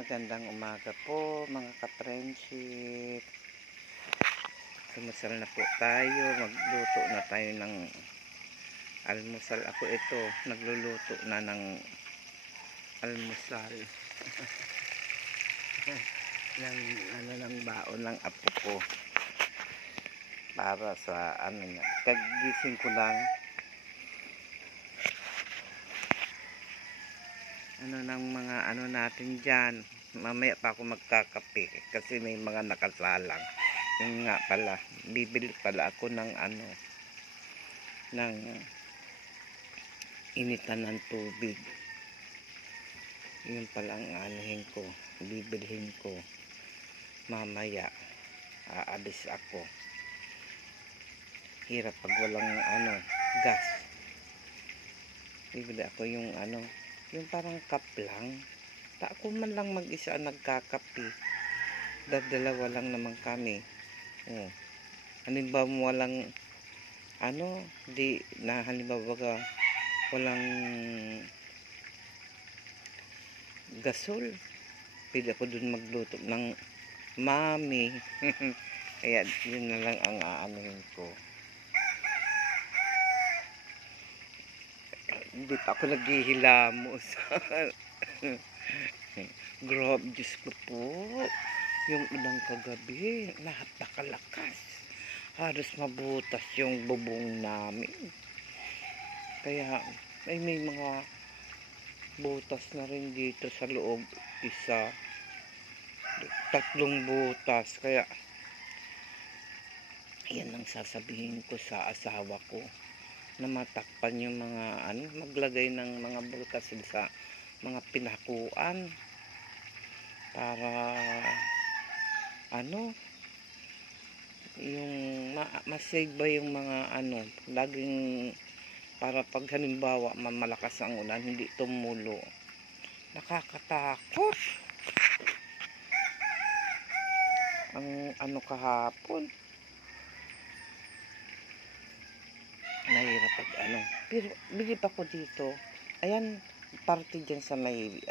Magandang umaga po mga ka-friendship. Sumasal na po tayo. Magluto na tayo ng almusal. Ako ito, nagluluto na ng almusal. ng baon ng apo ko. Para sa niya. Kagising ko lang. Ng mga natin dyan. Mamaya pa ako magkakape kasi may mga nakasalang. Yung nga pala, bibili pala ako ng ng initan ng tubig. Yun pala ang ko, bibilhin ko. Mamaya aalis ako. Hirap pag walang gas. Bibili ako yung yung parang cup lang. Ako man lang mag-isa nagkakape. Dalawa lang naman kami. Halimbawa walang halimbawa walang gasol. Pwede ako dun magluto ng mami. Kaya yun na lang ang aanuhin ko. Hindi pa ako naghihilamos. Grabe, Diyos ko po. Yung ulang kagabi, napakalakas. Halos mabutas yung bubong namin. Kaya, may mga butas na rin dito sa loob. 3 butas. Kaya, yan ang sasabihin ko sa asawa ko. Na matakpan yung mga maglagay ng mga butas sa mga pinakuan para yung masave ba yung mga laging para pag halimbawa malakas ang ulan hindi tumulo. Nakakatakot ang kahapon. Nahirap pag pero bilib ako dito. Ayan, parte dyan sa may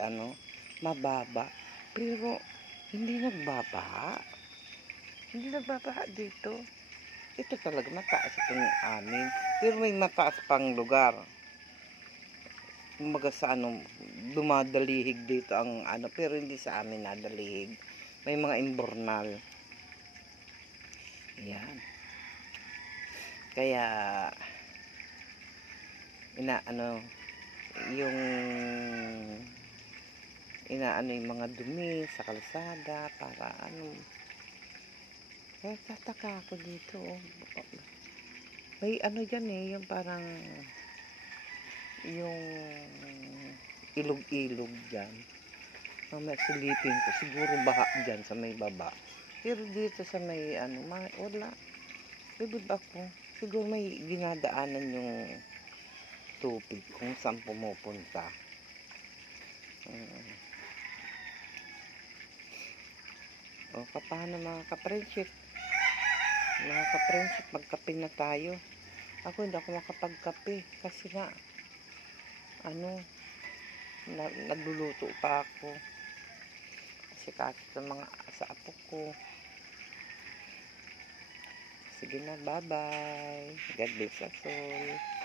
mababa. Pero hindi nagbabaha. Hindi nagbabaha dito. Ito talaga mataas itong amin. Pero may mataas pang lugar. Kumbaga sa dumadalihig dito ang pero hindi sa amin nadalihig. May mga imbornal. Ayan. Kaya yung mga dumi sa kalsada para kaya tataka ako dito. May dyan yung parang yung ilog-ilog dyan. Mamaya silipin ko, siguro baha dyan sa may baba. Pero dito sa may wala. Bibig ako. Siguro may dinadaanan yung tubig kung saan pumupunta. Paano mga ka-friendship? Mga ka-friendship, magkape na tayo. Ako hindi ako makapagkape kasi nga nagluluto pa ako. Kasi sa apo ko. Sige na, bye-bye. God bless us all.